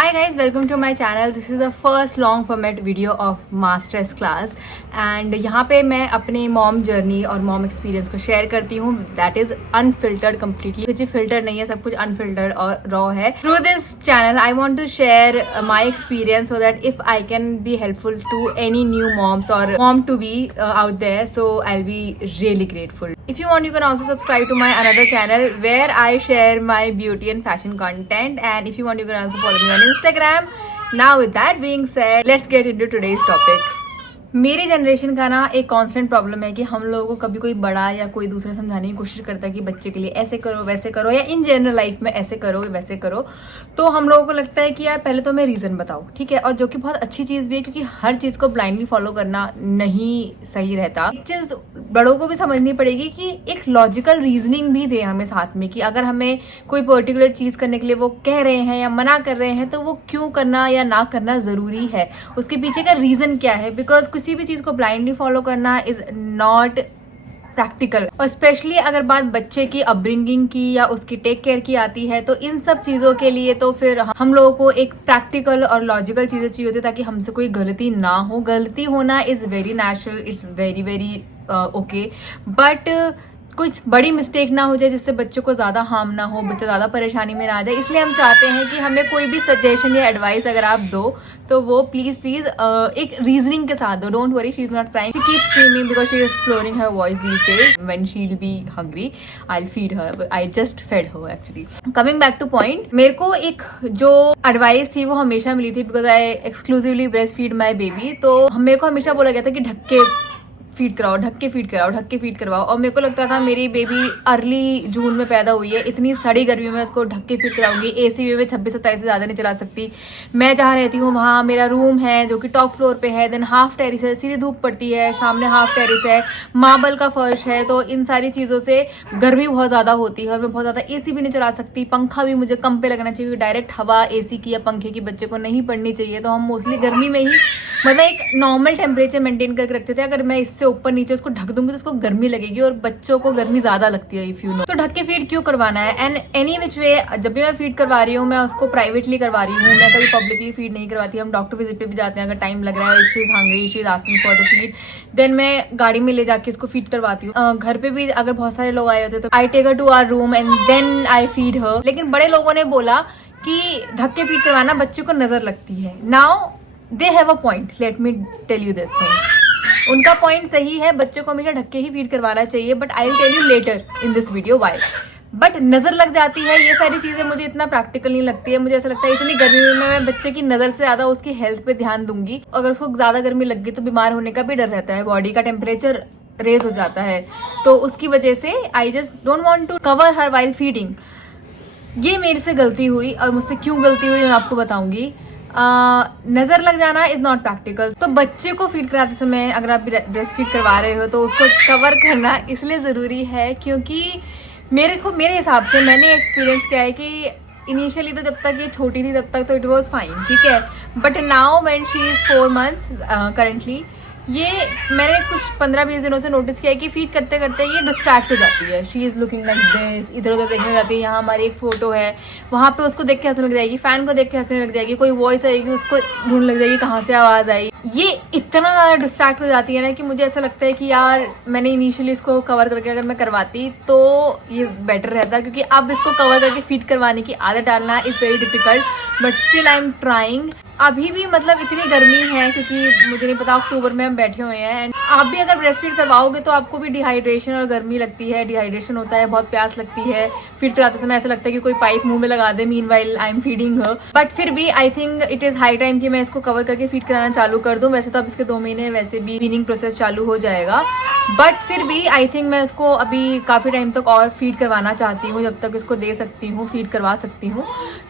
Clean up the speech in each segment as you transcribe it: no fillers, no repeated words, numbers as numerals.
Hi guys, welcome to my channel. This is the first long format video of Masters class and यहाँ पे मैं अपने mom journey और mom experience को share करती हूँ. That is unfiltered completely. कुछ फिल्टर नहीं है, सब कुछ अनफिल्टर्ड और रॉ है. Through this channel I want to share my experience so that if I can be helpful to any new moms और mom to be out there, so I'll be really grateful. If you want, you can also subscribe to my another channel where I share my beauty and fashion content, and if you want, you can also follow me on Instagram. Now with that being said, let's get into today's topic. मेरी generation का ना एक constant problem है कि हम लोगों को कभी कोई बड़ा या कोई दूसरा समझाने की कोशिश करता है कि बच्चे के लिए ऐसे करो वैसे करो, या इन जनरल लाइफ में ऐसे करो वैसे करो. तो हम लोगों को लगता है कि यार पहले तो मैं रीजन बताओ, ठीक है. और जो कि बहुत अच्छी चीज भी है क्योंकि हर चीज को ब्लाइंडली फॉलो करना नहीं सही रहता. एक चीज बड़ों को भी समझनी पड़ेगी कि एक लॉजिकल रीजनिंग भी दे हमें साथ में, कि अगर हमें कोई पर्टिकुलर चीज करने के लिए वो कह रहे हैं या मना कर रहे हैं तो वो क्यों करना या ना करना जरूरी है, उसके पीछे का रीजन क्या है. बिकॉज किसी भी चीज को ब्लाइंडली फॉलो करना इज नॉट प्रैक्टिकल. और स्पेशली अगर बात बच्चे की अपब्रिंगिंग की या उसकी टेक केयर की आती है तो इन सब चीजों के लिए तो फिर हम लोगों को एक प्रैक्टिकल और लॉजिकल चीजें चाहिए होती है ताकि हमसे कोई गलती ना हो. गलती होना is very natural, it's very very okay, but कुछ बड़ी मिस्टेक ना हो जाए जिससे बच्चों को ज्यादा हार्म ना हो, बच्चा ज्यादा परेशानी में ना आ जाए. इसलिए हम चाहते हैं कि हमें कोई भी सजेशन या एडवाइस अगर आप दो तो वो प्लीज एक रीजनिंग के साथ दो. Don't worry, she is not crying, she keeps screaming because she is exploring her voice these days. When she will be hungry I will feed her. I just fed her actually. Coming back to point, मेरे को एक जो advice थी वो हमेशा मिली थी because I exclusively breast feed my baby. तो मेरे को हमेशा बोला गया था कि ढक के फीड कराओ, ढक के फीड कराओ, ढक के फीड करवाओ. और मेरे को लगता था मेरी बेबी अर्ली जून में पैदा हुई है, इतनी सड़ी गर्मी में उसको ढक के फीड कराऊंगी. एसी में 26-27 से ज्यादा नहीं चला सकती. मैं जहाँ रहती हूँ वहाँ मेरा रूम है जो कि टॉप फ्लोर पे है, देन हाफ टेरिस है, सीधी धूप पड़ती है, सामने हाफ टेरिस है, मार्बल का फर्श है. तो इन सारी चीजों से गर्मी बहुत ज्यादा होती है और मैं बहुत ज्यादा एसी भी नहीं चला सकती. पंखा भी मुझे कम पे लगना चाहिए, डायरेक्ट हवा एसी की या पंखे की बच्चे को नहीं पड़नी चाहिए. तो हम मोस्टली गर्मी में ही मतलब एक नॉर्मल टेम्परेचर मेंटेन करके रखते थे. अगर मैं इससे ऊपर नीचे उसको ढक दूंगी तो उसको गर्मी लगेगी और बच्चों को गर्मी ज्यादा लगती है इफ यू नो. तो ढक के फीड क्यों करवाना है. एंड एनी विच वे जब भी मैं फीड करवा रही हूँ मैं उसको प्राइवेटली करवा रही हूँ, मैं कभी पब्लिकली फीड नहीं करवाती. हम डॉक्टर विजिट पे भी जाते हैं, अगर टाइम लग रहा है, she is hungry, she is asking for the feed, then मैं गाड़ी में ले जाके इसको फीड करवाती हूँ. घर पे भी अगर बहुत सारे लोग आए होते हैं तो I take her to our room and then I feed her. लेकिन बड़े लोगों ने बोला कि ढक के फीड करवाना बच्चे को नजर लगती है. Now they have a point, let me tell you this thing. उनका पॉइंट सही है, बच्चों को हमेशा ढक के ही फीड करवाना चाहिए, but I will tell you later in this video why. But नजर लग जाती है, ये सारी चीजें मुझे इतना प्रैक्टिकल नहीं लगती है. मुझे ऐसा लगता है इतनी गर्मी में मैं बच्चे की नजर से ज्यादा उसकी हेल्थ पे ध्यान दूंगी. अगर उसको ज्यादा गर्मी लग गई तो बीमार होने का भी डर रहता है, बॉडी का टेम्परेचर रेज हो जाता है. तो उसकी वजह से I just don't want to cover her while feeding. ये मेरे से गलती हुई और मुझसे क्यों गलती हुई मैं आपको बताऊंगी. नजर लग जाना इज नॉट प्रैक्टिकल. तो बच्चे को फीड कराते समय अगर आप ब्रेस्ट फीड करवा रहे हो तो उसको कवर करना इसलिए जरूरी है क्योंकि मेरे हिसाब से मैंने एक्सपीरियंस किया है कि इनिशियली तो जब तक ये छोटी थी तब तक तो इट वॉज फाइन, ठीक है. But now when she is 4 months currently, ये मैंने कुछ 15-20 दिनों से नोटिस किया है कि फीड करते करते ये डिस्ट्रैक्ट हो जाती है. She is looking like this, इधर उधर देखने जाती है. यहाँ हमारी एक फोटो है, वहाँ पे उसको देख के हंसने लग जाएगी, फैन को देख के हंसने लग जाएगी, कोई वॉइस आएगी उसको ढूंढ लग जाएगी कहाँ से आवाज आई. ये इतना ज्यादा डिस्ट्रैक्ट हो जाती है ना कि मुझे ऐसा लगता है कि यार मैंने इनिशियली इसको कवर करके अगर मैं करवाती तो ये बेटर रहता, क्योंकि अब इसको कवर करके फीड करवाने की आदत डालना is very difficult. But still I am trying. अभी भी मतलब इतनी गर्मी है क्योंकि मुझे नहीं पता, अक्टूबर में हम बैठे हुए हैं. एंड आप भी अगर ब्रेस्ट फीड करवाओगे तो आपको भी डिहाइड्रेशन और गर्मी लगती है, डिहाइड्रेशन होता है, बहुत प्यास लगती है. फीड कराते समय ऐसा लगता है कि कोई पाइप मुंह में लगा दे meanwhile I am feeding her. But फिर भी I think it is high time कि मैं इसको कवर करके फीड कराना चालू कर दूं. वैसे तो अब इसके 2 महीने वैसे भी वीनिंग प्रोसेस चालू हो जाएगा, बट फिर भी आई थिंक मैं इसको अभी काफी टाइम तक और फीड करवाना चाहती हूँ, जब तक इसको दे सकती हूँ फीड करवा सकती हूँ.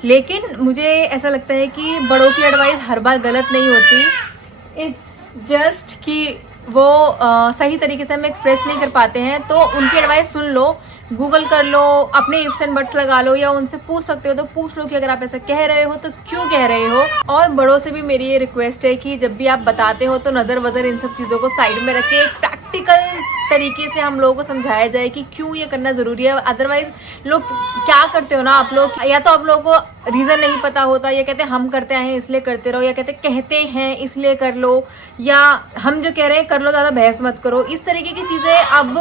लेकिन मुझे ऐसा लगता है कि बड़ों की एडवाइस हर बार गलत नहीं होती. इट्स जस्ट कि वो सही तरीके से हमें एक्सप्रेस नहीं कर पाते हैं, तो उनकी एडवाइस सुन लो, गूगल कर लो, अपने इफ्स एंड बट्स लगा लो, या उनसे पूछ सकते हो तो पूछ लो कि अगर आप ऐसा कह रहे हो तो क्यों कह रहे हो. और बड़ों से भी मेरी ये रिक्वेस्ट है कि जब भी आप बताते हो तो नजर वजर इन सब चीजों को साइड में रखे, एक प्रैक्टिकल तरीके से हम लोगों को समझाया जाए कि क्यों ये करना ज़रूरी है। अदरवाइज लोग क्या करते हो ना, आप लोग या तो आप लोगों को रीज़न नहीं पता होता, या कहते हैं हम करते हैं इसलिए करते रहो, या कहते हैं इसलिए कर लो, या हम जो कह रहे हैं कर लो, ज़्यादा बहस मत करो। इस तरीके की चीज़ें अब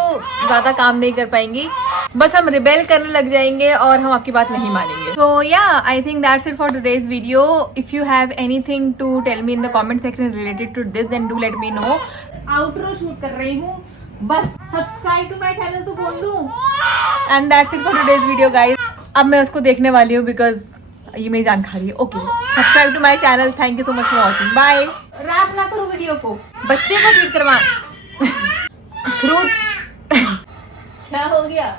ज़्यादा काम नहीं कर पाएंगी, बस हम रिबेल करने लग जाएंगे और हम आपकी बात नहीं मानेंगे। तो या I think that's it for today's video. If you have anything to tell me in the comment section related to this, then do let me know. Outro shoot कर रही हूँ, बस सब्सक्राइब टू माय चैनल तो बोल दूं। And that's it for today's video guys. अब मैं उसको देखने वाली हूँ बिकॉज ये मेरी जान खा रही है। Okay, subscribe to my channel, thank you so much for watching, bye. Wrap ना करो वीडियो को, बच्चे को फीड करवा थ्रू क्या हो गया।